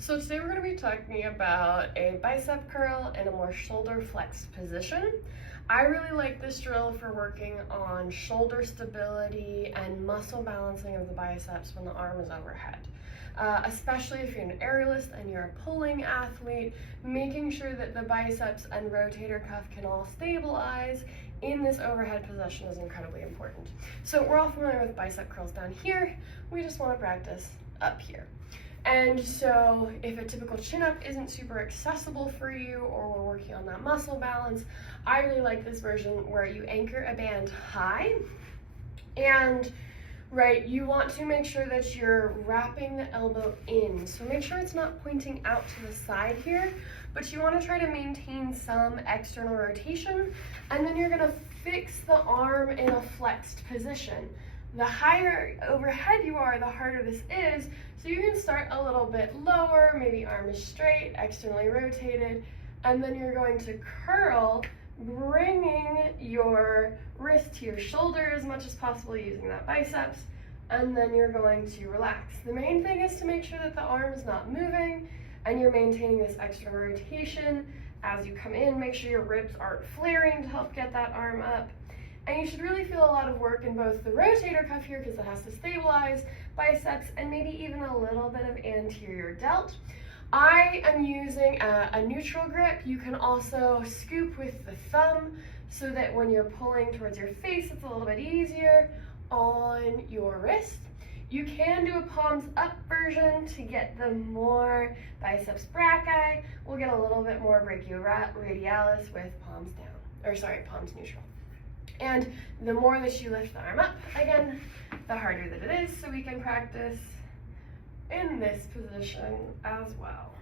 So today we're going to be talking about a bicep curl in a more shoulder flexed position. I really like this drill for working on shoulder stability and muscle balancing of the biceps when the arm is overhead. Especially if you're an aerialist and you're a pulling athlete, making sure that the biceps and rotator cuff can all stabilize in this overhead position is incredibly important. So we're all familiar with bicep curls down here. We just want to practice up here. And so if a typical chin-up isn't super accessible for you, or we're working on that muscle balance, I really like this version where you anchor a band high, and you want to make sure that you're wrapping the elbow in. So make sure it's not pointing out to the side here, but you want to try to maintain some external rotation, and then you're going to fix the arm in a flexed position. The higher overhead you are, the harder this is, so you can start a little bit lower, maybe arm is straight, externally rotated, and then you're going to curl, bringing your wrist to your shoulder as much as possible using that biceps, and then you're going to relax. The main thing is to make sure that the arm is not moving and you're maintaining this external rotation. As you come in, make sure your ribs aren't flaring to help get that arm up. And you should really feel a lot of work in both the rotator cuff here because it has to stabilize, biceps, and maybe even a little bit of anterior delt. I am using a neutral grip. You can also scoop with the thumb so that when you're pulling towards your face, it's a little bit easier on your wrist. You can do a palms up version to get the more biceps brachii. We'll get a little bit more brachioradialis with palms down, palms neutral. And the more that you lift the arm up, again, the harder that it is, so we can practice in this position as well.